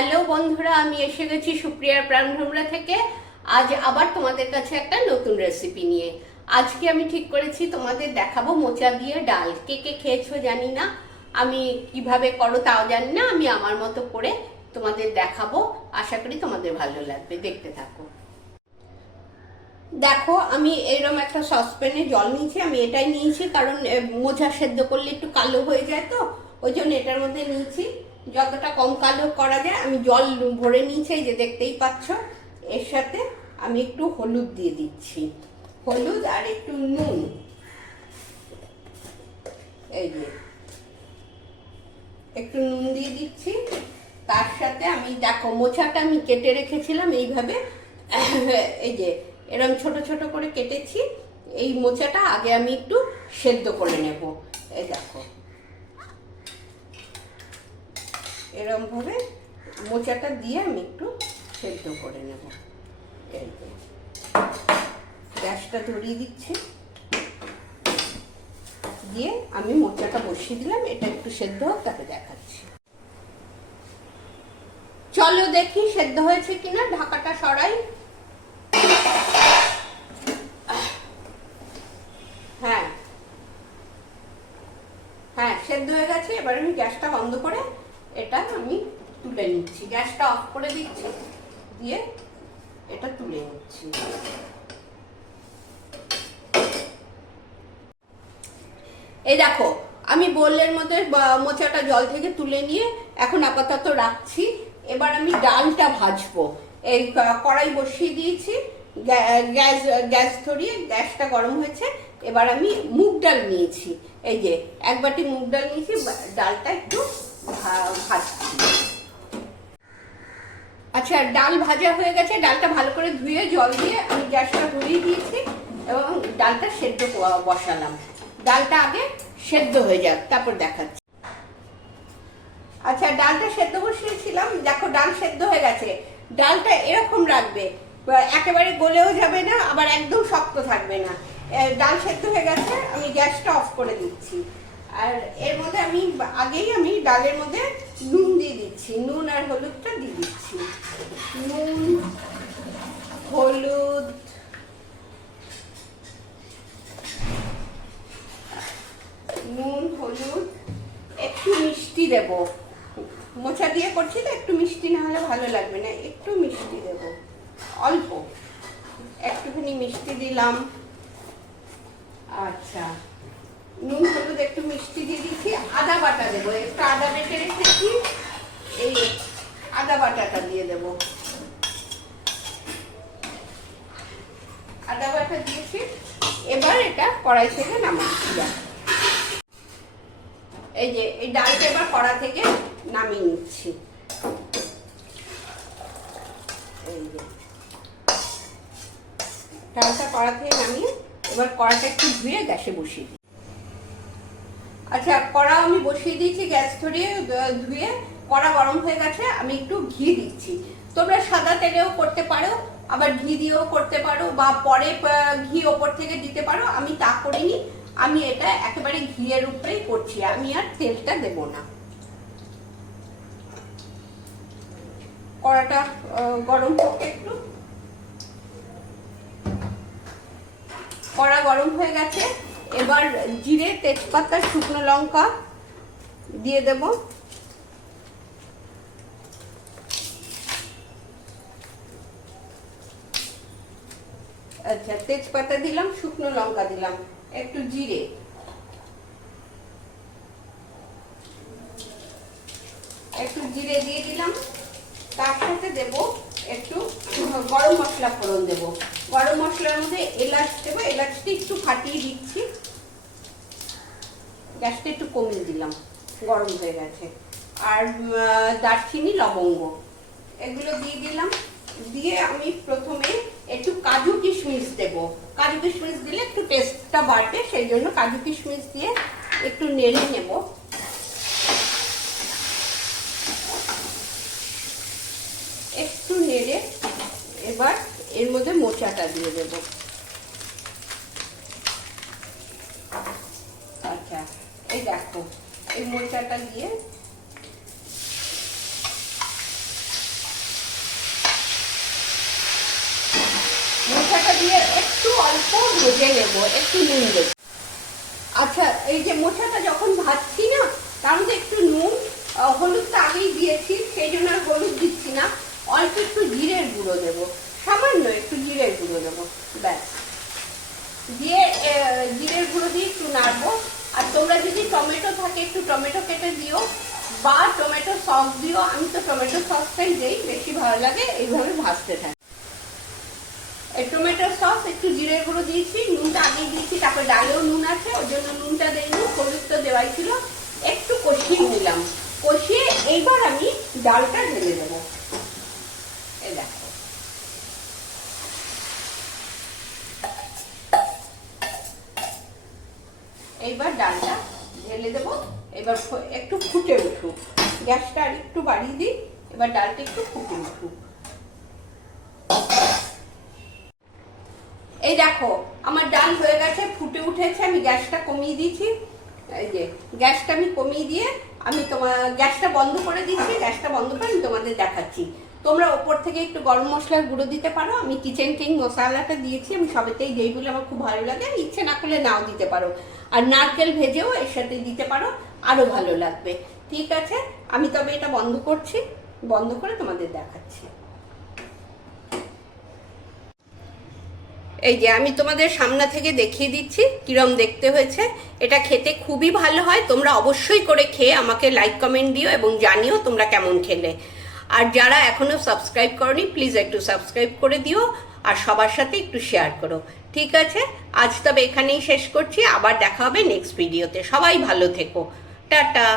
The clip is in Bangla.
হ্যালো বন্ধুরা, আমি এসে গেছি সুপ্রিয়ার প্রাণভ্রমরা থেকে। আজ আবার তোমাদের কাছে একটা নতুন রেসিপি নিয়ে। আজকে আমি ঠিক করেছি তোমাদের দেখাবো মোচা দিয়ে ডাল। কে কে খেয়েছো জানি না, আমি কিভাবে করো তাও জানি না। আমি আমার মতো করে তোমাদের দেখাবো, আশা করি তোমাদের ভালো লাগবে, দেখতে থাকো। দেখো, আমি এরকম একটা সসপ্যানে জল নিয়েছি। আমি এটাই নিয়েছি কারণ মোচা সেদ্ধ করলে একটু কালো হয়ে যায়, তো ওই জন্য এটার মধ্যে নিয়েছি। যতটা কম কালো করা যায় আমি জল ভরে নিয়েছি, এই যে দেখতেই পাচ্ছ। এর সাথে আমি একটু হলুদ দিয়ে দিচ্ছি, হলুদ আর একটু নুন। এই যে একটু নুন দিয়ে দিচ্ছি। তার সাথে আমি দেখো মোচাটা আমি কেটে রেখেছিলাম এইভাবে, এই যে এরকম ছোট ছোট করে কেটেছি। এই মোচাটা আগে আমি একটু সেদ্ধ করে নেব। এই দেখো এরকম ভাবে মোচাটা দিয়ে আমি একটু সেদ্ধ করে নেব। এই যে গ্যাসটা ধরিয়ে দিচ্ছি, দিয়ে আমি মোচাটা বসিয়ে দিলাম। এটা একটু সেদ্ধ হোক, তাকে দেখাচ্ছি। চলো দেখি সেদ্ধ হয়েছে কিনা। ঢাকাটা সরাই। হ্যাঁ হ্যাঁ, সেদ্ধ হয়ে গেছে। এবার আমি গ্যাসটা বন্ধ করে এটা আমি তুলে নিচ্ছি। গ্যাসটা অফ করে দিচ্ছি, দিয়ে এটা তুলে নিচ্ছি। এই দেখো, আমি বোলের মধ্যে মোচাটা জল থেকে তুলে নিয়ে এখন আপাতত রাখছি। এবার আমি ডালটা ভাজবো। এই কড়াই বসিয়ে দিয়েছি, গ্যাস ধরিয়ে গ্যাসটা গরম হয়েছে। এবার আমি মুগ ডাল নিয়েছি, এই যে এক বাটি মুগ ডাল নিয়েছি। ডালটা একটু ভাজছি। আচ্ছা, ডাল ভাজা হয়ে গেছে। ডালটা ভালো করে ধুয়ে জল দিয়ে আমি গ্যাসটা ধরিয়ে দিয়েছি এবং ডালটা সেদ্ধ বসালাম। ডালটা আগে সেদ্ধ হয়ে যাক, তারপর দেখাচ্ছি। আচ্ছা, ডালটা সেদ্ধ বসিয়েছিলাম। দেখো ডাল সেদ্ধ হয়ে গেছে। ডালটা এরকম রাখবে, একেবারে গলেও যাবে না, আবার একদম শক্ত থাকবে না। ডাল সেদ্ধ হয়ে গেছে, আমি গ্যাসটা অফ করে দিচ্ছি। আর এর মধ্যে আমি ডালের মধ্যে নুন দিয়ে দিচ্ছি। নুন আর হলুদটা দিয়ে দিচ্ছি। নুন, হলুদ, একটু মিষ্টি দেব। মোচা দিয়ে করছি তো, একটু মিষ্টি না হলে ভালো লাগবে না। একটু মিষ্টি দেব, অল্প একটুখানি মিষ্টি দিলাম। আচ্ছা, নুন হলুদ একটু মিষ্টি দিয়ে দিচ্ছি। আদা বাটা দেবো, একটু আদা বেটে রেখেছি, এই আদা বাটাটা দিয়ে দেব। আদা বাটা দিয়েছি। এবার এটা কড়াই থেকে নামাচ্ছি। এই যে এই ডালটা এবার কড়া থেকে নামিয়ে নিচ্ছি। এই যে ডালটা কড়া থেকে নামিয়ে এবার কড়াটা একটু ধুয়ে গ্যাসে বসিয়ে দিই। আচ্ছা, কড়া আমি বসিয়ে দিয়েছি, গ্যাস ধরিয়ে ধুয়ে। কড়া গরম হয়ে গেছে, আমি একটু ঘি দিচ্ছি। তোমরা সাদা তেলেও করতে পারো, আবার ঘি দিয়েও করতে পারো, বা পরে ঘি ওপর থেকে দিতে পারো। আমি তা করিনি, আমি এটা একেবারে ঘিয়ের উপরেই করছি। আমি আর তেলটা দেব না। কড়াটা গরম হোক একটু। কড়া গরম হয়ে গেছে। এবার জিরে, তেজপাতা, শুকনো লঙ্কা দিয়ে দেব। আচ্ছা, তেজপাতা দিলাম, শুকনো লঙ্কা দিলাম, একটু জিরে, দিয়ে দিলাম। তার সাথে দেব একটু গরম মশলা ফোড়ন দেব। গরম মশলার মধ্যে এলাচ দেবো। এলাচটা একটু ফাটিয়ে দিচ্ছি। গ্যাসটা একটু কমিয়ে দিলাম, গরম হয়ে গেছে। আর দারচিনি, লবঙ্গ এগুলো দিয়ে দিলাম। দিয়ে আমি প্রথমে একটু কাজু কিশমিশ দেব। কাজু কিশমিশ দিলে একটু টেস্টটা বাড়বে, সেই জন্য কাজু কিশমিশ দিয়ে একটু নেড়ে নেব। একটু নেড়ে এবার এর মধ্যে মোচাটা দিয়ে দেব। আচ্ছা, এই দেখো এই মোচাটা দিয়ে ভেজে নেব, একটু নুন দেব। আচ্ছা, এই যে মোচাটা যখন ভাজছি না, তার মধ্যে একটু নুন, হলুদটা আগেই দিয়েছি, সেই জন্য আর হলুদ দিচ্ছি না। অল্প একটু জিরের গুঁড়ো দেবো, সামান্য একটু জিরের গুঁড়ো দেবো, ব্যাস। দিয়ে জিরের গুঁড়ো দিয়ে একটু নাড়বো। আর তোমরা যদি টমেটো থাকে একটু টমেটো কেটে দিও, বা টমেটো সস দিও। আমি তো টমেটো সসটাই দিই, বেশি ভালো লাগে। এইভাবে ভাজতে থাকে। টমেটো সস, একটু জিরের গুঁড়ো দিয়েছি, নুনটা আগেই দিয়েছি, তারপর ডালেও নুন আছে, ওই জন্য নুনটা দেয়নি, হলুদটা দেওয়াই ছিল। একটু কষিয়ে নিলাম, কষিয়ে এইবার আমি ডালটা ঢেলে দেবো। এই দেখো, এইবার ডালটা ঢেলে দেবো। এবার একটু ফুটে উঠুক, গ্যাসটা আর একটু বাড়িয়ে দিই। এবার ডালটা একটু ফুটে উঠুক। এই দেখো, আমার ডাল হয়ে গেছে, ফুটে উঠেছে। আমি গ্যাসটা কমিয়ে দিয়েছি। এই যে গ্যাসটা আমি কমিয়ে দিয়ে আমি তোমার গ্যাসটা বন্ধ করে দিচ্ছি। গ্যাসটা বন্ধ করে আমি তোমাদের দেখাচ্ছি। তোমরা ওপর থেকে একটু গরম মশলার গুঁড়ো দিতে পারো। আমি কিচেন কিং মশলাটা দিয়েছি, আমি সবেতেই দিই বলে আমার খুব ভালো লাগে। ইচ্ছে না করলে নাও দিতে পারো। আর নারকেল ভেজেও এর সাথে দিতে পারো, আরো ভালো লাগবে। ঠিক আছে, আমি তবে এটা বন্ধ করছি, বন্ধ করে তোমাদের দেখাচ্ছি। এই যে আমি তোমাদের সামনে থেকে দেখিয়ে দিচ্ছি কিরম দেখতে হয়েছে। এটা খেতে খুবই ভালো হয়। তোমরা অবশ্যই করে খেয়ে আমাকে লাইক কমেন্ট দিও এবং জানিও তোমরা কেমন খেলে। আর যারা এখনো সাবস্ক্রাইব করনি, প্লিজ একটু সাবস্ক্রাইব করে দিও, আর সবার সাথে একটু শেয়ার করো। ঠিক আছে, আজ তবে এখানেই শেষ করছি। আবার দেখা হবে নেক্সট ভিডিওতে। সবাই ভালো থেকো, টাটা।